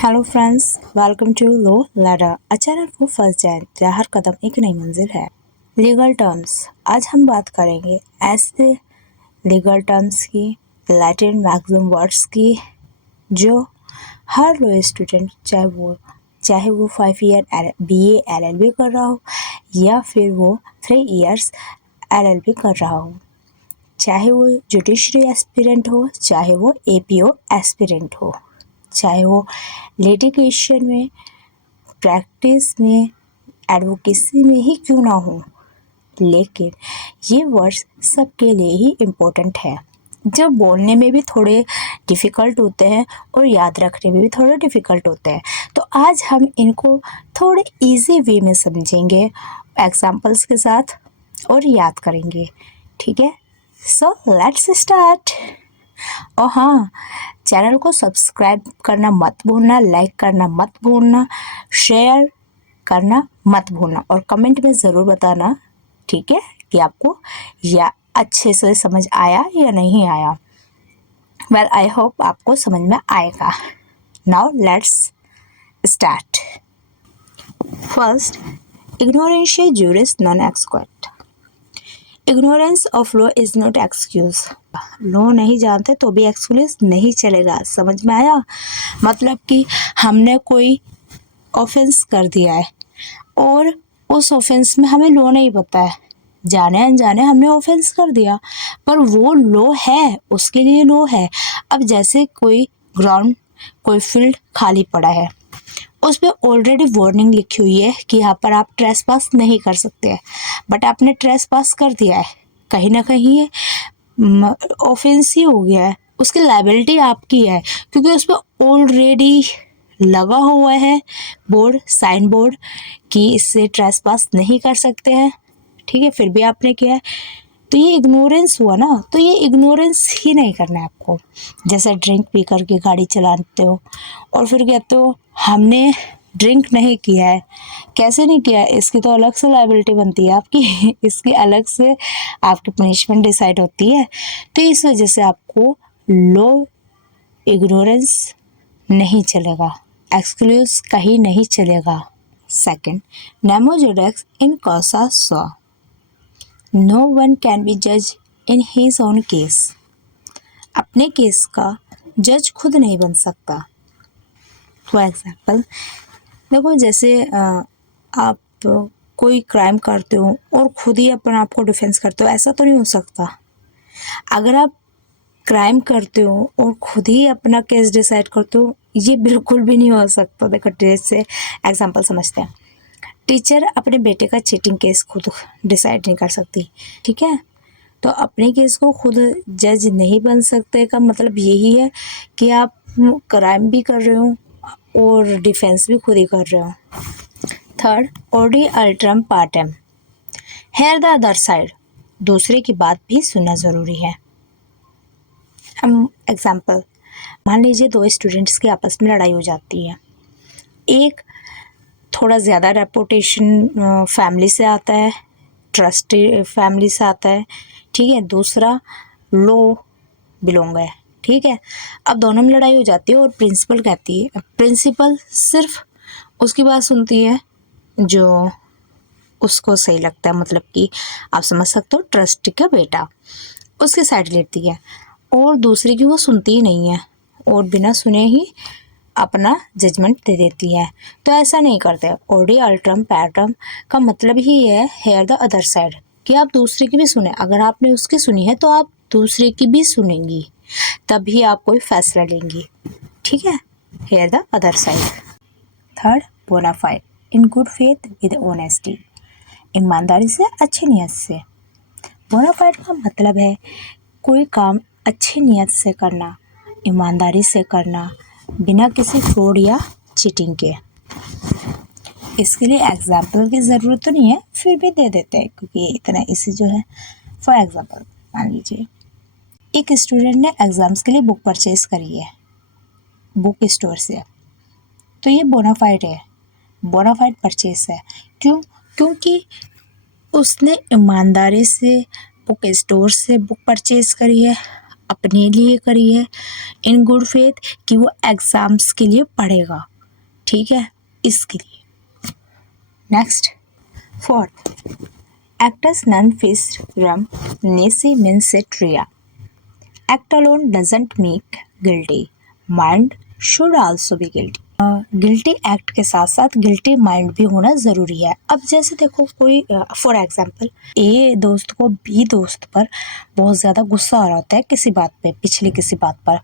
Hello friends, welcome to low ladder, a channel for first gen जहाँ हर कदम एक नई मंजिल है। लीगल टर्म्स, आज हम बात करेंगे ऐसे लीगल टर्म्स की, लैटिन मैक्सिमम वर्ड्स की जो हर लो स्टूडेंट चाहे वो 5 ईयर BA LLB कर रहा हो या फिर वो 3 इयर्स LLB कर रहा हो, चाहे वो जुडिशरी एस्पिरेंट हो, चाहे वो APO एस्पिरेंट हो, चाहे वो लिटिगेशन में, प्रैक्टिस में, एडवोकेसी में ही क्यों ना हो, लेकिन ये वर्ड्स सबके लिए ही इम्पोर्टेंट है, जो बोलने में भी थोड़े डिफ़िकल्ट होते हैं और याद रखने में भी थोड़े डिफ़िकल्ट होते हैं। तो आज हम इनको थोड़े इजी वे में समझेंगे एग्जांपल्स के साथ और याद करेंगे। ठीक है, सो लेट्स स्टार्ट। और हाँ, चैनल को सब्सक्राइब करना मत भूलना, लाइक करना मत भूलना, शेयर करना मत भूलना और कमेंट में ज़रूर बताना, ठीक है, कि आपको या अच्छे से समझ आया या नहीं आया। वेल, आई होप आपको समझ में आएगा। Now let's start. First, ignorantia juris non excusat. Ignorance of law is not excuse. Law नहीं जानते तो भी एक्सक्यूज नहीं चलेगा। समझ में आया? मतलब कि हमने कोई ऑफेंस कर दिया है और उस ऑफेंस में हमें लॉ नहीं पता है, जाने अनजाने हमने ऑफेंस कर दिया, पर वो लॉ है, उसके लिए लॉ है। अब जैसे कोई ग्राउंड, कोई फील्ड खाली पड़ा है, उस पर ऑलरेडी वार्निंग लिखी हुई है कि यहाँ पर आप ट्रेस पास नहीं कर सकते हैं, बट आपने ट्रेस पास कर दिया है, कहीं ना कहीं ये ऑफेंस ही हो गया है, उसकी लाइबिलिटी आपकी है, क्योंकि उस पर ऑलरेडी लगा हुआ है बोर्ड, साइन बोर्ड, कि इससे ट्रेस पास नहीं कर सकते हैं। ठीक है, फिर भी आपने किया है, तो ये इग्नोरेंस हुआ ना। तो ये इग्नोरेंस ही नहीं करना है आपको। जैसे ड्रिंक पी करके गाड़ी चलाते हो और फिर कहते हो हमने ड्रिंक नहीं किया है। कैसे नहीं किया है? इसकी तो अलग से लाइबिलिटी बनती है आपकी इसकी अलग से आपकी पनिशमेंट डिसाइड होती है। तो इस वजह से आपको लो इग्नोरेंस नहीं चलेगा, एक्सक्यूज कहीं नहीं चलेगा। Second, nemo judex in causa sua. No one can be जज इन हिज ओन केस। अपने केस का जज खुद नहीं बन सकता। फॉर एग्जाम्पल देखो, जैसे आप कोई क्राइम करते हो और खुद ही अपना आपको डिफेंस करते हो, ऐसा तो नहीं हो सकता। अगर आप क्राइम करते हो और खुद ही अपना केस डिसाइड करते हो, ये बिल्कुल भी नहीं हो सकता। देखो, जैसे एग्जाम्पल समझते हैं, टीचर अपने बेटे का चीटिंग केस खुद डिसाइड नहीं कर सकती। ठीक है, तो अपने केस को खुद जज नहीं बन सकते का मतलब यही है कि आप क्राइम भी कर रहे हो और डिफेंस भी खुद ही कर रहे हो। Third, audi alteram partem, hear the other side. दूसरे की बात भी सुनना ज़रूरी है। हम एग्जाम्पल, मान लीजिए दो स्टूडेंट्स की आपस में लड़ाई हो जाती है। एक थोड़ा ज़्यादा रेपुटेशन फैमिली से आता है, ट्रस्टी फैमिली से आता है, ठीक है, दूसरा लो बिलोंग है। ठीक है, अब दोनों में लड़ाई हो जाती है और प्रिंसिपल कहती है, प्रिंसिपल सिर्फ उसकी बात सुनती है जो उसको सही लगता है, मतलब कि आप समझ सकते हो, ट्रस्टी का बेटा उसकी साइड लेती है और दूसरे की वो सुनती ही नहीं है और बिना सुने ही अपना जजमेंट दे देती है। तो ऐसा नहीं करते। ओडी अल्ट्रम पैटर्म का मतलब ही है हेयर द अदर साइड, कि आप दूसरे की भी सुने। अगर आपने उसकी सुनी है तो आप दूसरे की भी सुनेंगी, तभी आप कोई फैसला लेंगी। ठीक है, hear the other side. Third, bona fide in good faith with honesty. ईमानदारी से, अच्छी नीयत से। बोनाफाइड का मतलब है कोई काम अच्छी नीयत से करना, ईमानदारी से करना, बिना किसी फ्रॉड या चीटिंग के। इसके लिए एग्जाम्पल की ज़रूरत तो नहीं है, फिर भी दे देते हैं क्योंकि इतना इसी जो है। फॉर एग्जाम्पल, मान लीजिए एक स्टूडेंट ने एग्ज़ाम्स के लिए बुक परचेज करी है बुक स्टोर से, तो ये बोनाफाइड है, बोनाफाइड परचेज है। क्यों? क्योंकि उसने ईमानदारी से बुक स्टोर से बुक परचेज करी है, अपने लिए करी है इन गुड फेथ कि वो एग्ज़ाम्स के लिए पढ़ेगा, ठीक है, इसके लिए। Next, fourth, actus non fisrum nisi mincet rea. Act alone doesn't make guilty. Mind should also be guilty. Guilty act के साथ साथ गिल्टी माइंड भी होना ज़रूरी है। अब जैसे देखो कोई फॉर एग्जांपल ए दोस्त को बी दोस्त पर बहुत ज़्यादा गुस्सा आ रहा होता है किसी बात पे, पिछली किसी बात पर,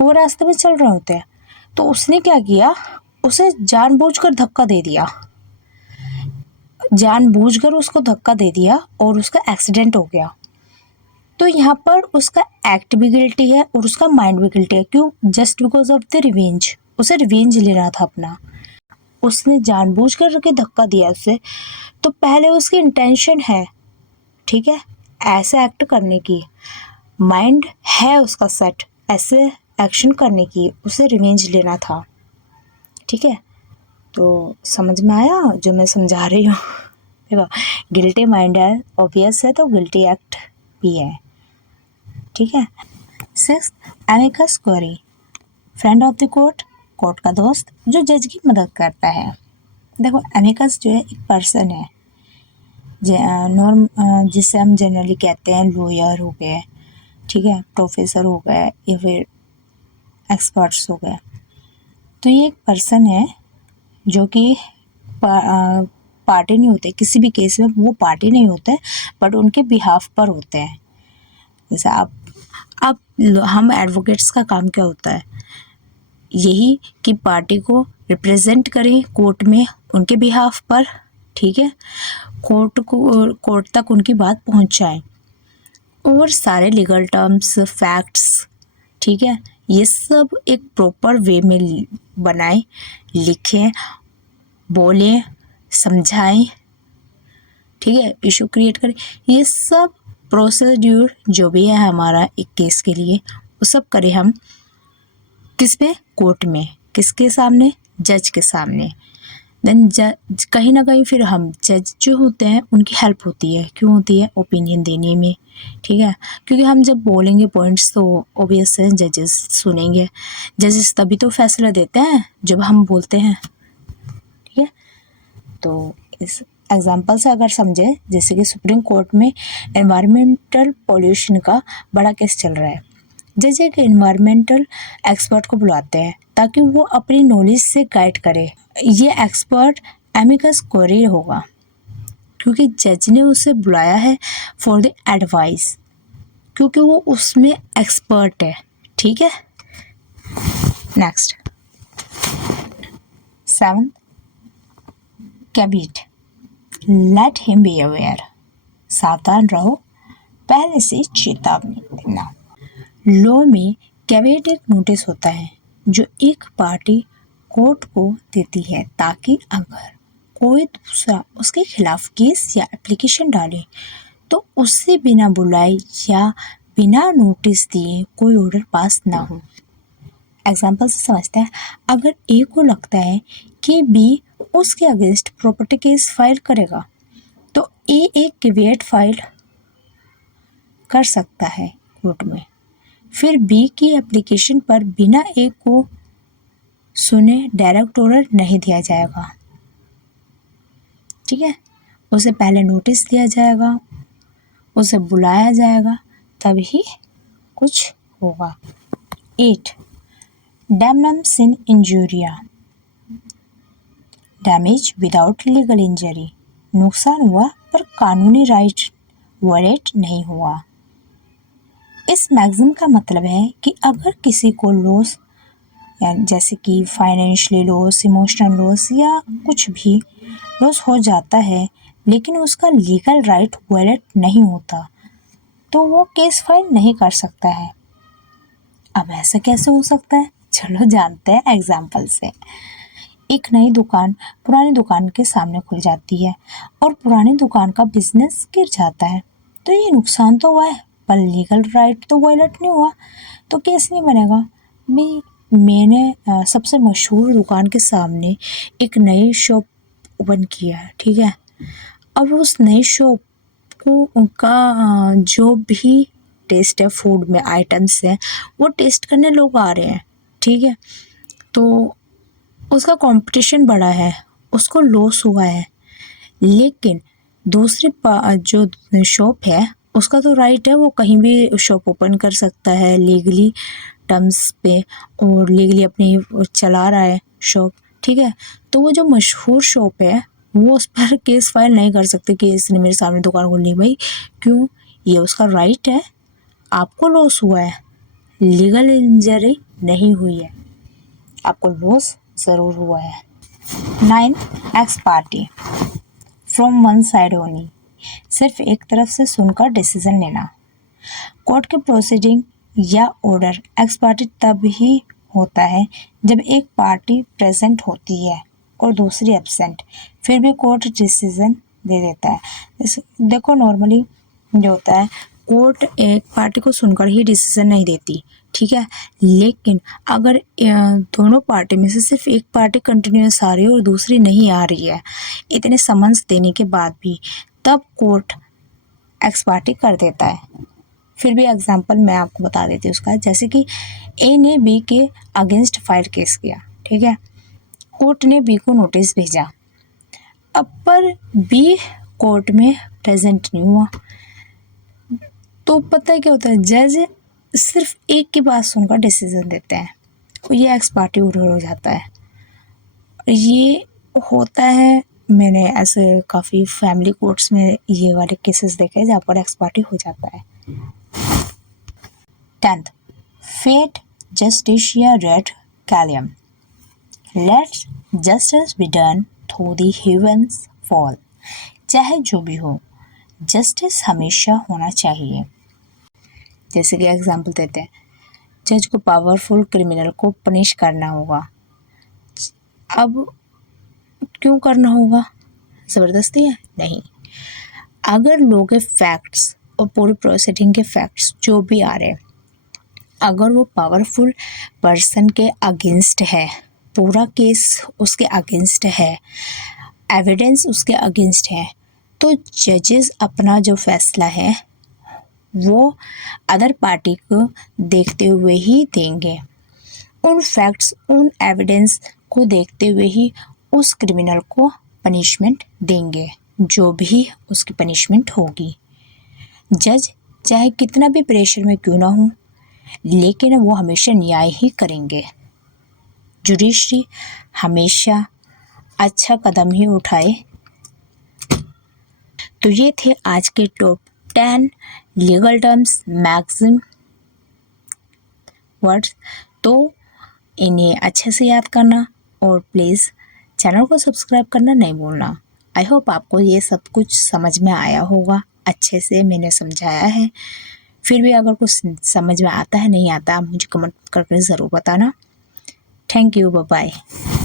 वो रास्ते में चल रहे होते हैं, तो उसने क्या किया, उसे जानबूझकर धक्का दे दिया, जानबूझकर उसको धक्का दे दिया और उसका एक्सीडेंट हो गया। तो यहाँ पर उसका एक्ट भी गिल्टी है और उसका माइंड भी गिल्टी है। क्यों? Just because of the revenge, उसे रिवेंज लेना था अपना, उसने जानबूझकर के धक्का दिया उसे, तो पहले उसकी इंटेंशन है, ठीक है, ऐसे एक्ट करने की, माइंड है उसका सेट ऐसे एक्शन करने की, उसे रिवेंज लेना था, ठीक है। तो समझ में आया जो मैं समझा रही हूँ? देखो गिल्टी माइंड है, ऑब्वियस है, तो गिल्टी एक्ट भी है, ठीक है। Sixth, amicus query, friend of the court, court का दोस्त जो जज की मदद करता है। देखो एमिकस जो है एक पर्सन है, जिसे हम जनरली कहते हैं लॉयर हो गए, ठीक है, प्रोफेसर हो गए या फिर एक्सपर्ट्स हो गए। तो ये एक पर्सन है जो कि पार्टी नहीं होते किसी भी केस में, वो पार्टी नहीं होते बट उनके बिहाफ पर होते हैं। जैसे आप हम एडवोकेट्स का काम क्या होता है, यही कि पार्टी को रिप्रेजेंट करें कोर्ट में उनके बिहाफ पर, ठीक है, कोर्ट तक उनकी बात पहुंचाएं और सारे लीगल टर्म्स, फैक्ट्स, ठीक है, ये सब एक प्रॉपर वे में बनाएं, लिखें, बोलें, समझाएं, ठीक है, इशू क्रिएट करें, ये सब प्रोसीड्यूर जो भी है हमारा एक केस के लिए, वो सब करें हम किस में, कोर्ट में, किसके सामने, जज के सामने। देन कहीं ना कहीं फिर हम जज जो होते हैं उनकी हेल्प होती है, क्यों होती है, ओपिनियन देने में, ठीक है, क्योंकि हम जब बोलेंगे पॉइंट्स तो ऑब्वियस है जजेस सुनेंगे, जजेस तभी तो फैसला देते हैं जब हम बोलते हैं, ठीक है। तो इस एग्जाम्पल से अगर समझे, जैसे कि सुप्रीम कोर्ट में एनवायरमेंटल पॉल्यूशन का बड़ा केस चल रहा है, जज एक एनवायरमेंटल एक्सपर्ट को बुलाते हैं ताकि वो अपनी नॉलेज से गाइड करे। ये एक्सपर्ट एमिकस क्वेरी होगा क्योंकि जज ने उसे बुलाया है फॉर द एडवाइस, क्योंकि वो उसमें एक्सपर्ट है, ठीक है। Next, 7th, caveat, let him be aware, सावधान रहो, पहले से चेतावनी देना। लॉ में कैविट एक नोटिस होता है जो एक पार्टी कोर्ट को देती है ताकि अगर कोई दूसरा उसके खिलाफ केस या एप्लीकेशन डाले तो उससे बिना बुलाए या बिना नोटिस दिए कोई ऑर्डर पास ना हो। एग्जाम्पल से समझते हैं, अगर ए को लगता है कि बी उसके अगेंस्ट प्रॉपर्टी केस फाइल करेगा तो ए एक कैविएट फाइल कर सकता है कोर्ट में, फिर बी की एप्लीकेशन पर बिना ए को सुने डायरेक्ट ऑर्डर नहीं दिया जाएगा, ठीक है, उसे पहले नोटिस दिया जाएगा, उसे बुलाया जाएगा, तभी कुछ होगा। 8, damnum sine injuria, damage without legal injury, नुकसान हुआ पर कानूनी राइट वायलेट नहीं हुआ। इस मैगज़ीन का मतलब है कि अगर किसी को लॉस, जैसे कि फाइनेंशियली लॉस, इमोशनल लॉस या कुछ भी लॉस हो जाता है लेकिन उसका लीगल राइट वायलेट नहीं होता तो वो केस फाइल नहीं कर सकता है। अब ऐसा कैसे हो सकता है, चलो जानते हैं एग्जाम्पल से। एक नई दुकान पुरानी दुकान के सामने खुल जाती है और पुरानी दुकान का बिजनेस गिर जाता है, तो ये नुकसान तो हुआ है पर लीगल राइट तो वायलेट नहीं हुआ, तो केस नहीं बनेगा। भी मैंने सबसे मशहूर दुकान के सामने एक नई शॉप ओपन किया है, ठीक है, अब उस नई शॉप को का जो भी टेस्ट है, फूड में आइटम्स हैं, वो टेस्ट करने लोग आ रहे हैं, ठीक है, तो उसका कंपटीशन बढ़ा है, उसको लॉस हुआ है। लेकिन दूसरी जो शॉप है उसका तो राइट है, वो कहीं भी शॉप ओपन कर सकता है लीगली टर्म्स पे और लीगली अपनी चला रहा है शॉप, ठीक है। तो वो जो मशहूर शॉप है वो उस पर केस फाइल नहीं कर सकते कि इसने मेरे सामने दुकान खोली। भाई क्यों, ये उसका राइट है, आपको लॉस हुआ है, लीगल इंजरी नहीं हुई है, आपको लॉस ज़रूर हुआ है। 9 x party from one side only, सिर्फ एक तरफ से सुनकर डिसीजन लेना। कोर्ट के प्रोसीडिंग या ऑर्डर एक्स पार्टी तब ही होता है जब एक पार्टी प्रेजेंट होती है और दूसरी एब्सेंट, फिर भी कोर्ट डिसीजन दे देता है। देखो नॉर्मली जो होता है, कोर्ट एक पार्टी को सुनकर ही डिसीजन नहीं देती, ठीक है, लेकिन अगर दोनों पार्टी में से सिर्फ एक पार्टी कंटिन्यूस आ रही है और दूसरी नहीं आ रही है, इतने समन्स देने के बाद भी, तब कोर्ट एक्स पार्टी कर देता है। फिर भी एग्जांपल मैं आपको बता देती हूँ उसका, जैसे कि ए ने बी के अगेंस्ट फाइल केस किया, ठीक है, कोर्ट ने बी को नोटिस भेजा, अब पर बी कोर्ट में प्रेजेंट नहीं हुआ, तो पता है क्या होता है, जज सिर्फ एक की बात सुनकर डिसीजन देते हैं और ये एक्स पार्टी ऑर्डर हो जाता है। ये होता है, मैंने ऐसे काफ़ी फैमिली कोर्ट्स में ये वाले केसेस देखे हैं जहाँ पर एक्स पार्टी हो जाता है। 10th, फेट जस्टिशिया रेड कैलियम, let justice be done through the heavens fall, चाहे जो भी हो जस्टिस हमेशा होना चाहिए। जैसे कि एग्जांपल देते हैं, जज को पावरफुल क्रिमिनल को पनिश करना होगा। अब क्यों करना होगा, ज़बरदस्ती है? नहीं, अगर लोग के फैक्ट्स और पूरे प्रोसीडिंग के फैक्ट्स जो भी आ रहे हैं, अगर वो पावरफुल पर्सन के अगेंस्ट है, पूरा केस उसके अगेंस्ट है, एविडेंस उसके अगेंस्ट है, तो जजेस अपना जो फैसला है वो अदर पार्टी को देखते हुए ही देंगे, उन फैक्ट्स उन एविडेंस को देखते हुए ही उस क्रिमिनल को पनिशमेंट देंगे, जो भी उसकी पनिशमेंट होगी। जज चाहे कितना भी प्रेशर में क्यों ना हो, लेकिन वो हमेशा न्याय ही करेंगे। जुडिशरी हमेशा अच्छा कदम ही उठाए। तो ये थे आज के top 10 legal terms, maxim words. तो इन्हें अच्छे से याद करना और प्लीज़ चैनल को सब्सक्राइब करना नहीं भूलना। आई होप आपको ये सब कुछ समझ में आया होगा, अच्छे से मैंने समझाया है। फिर भी अगर कुछ समझ में आता है नहीं आता, आप मुझे कमेंट करके ज़रूर बताना। Thank you, bye bye.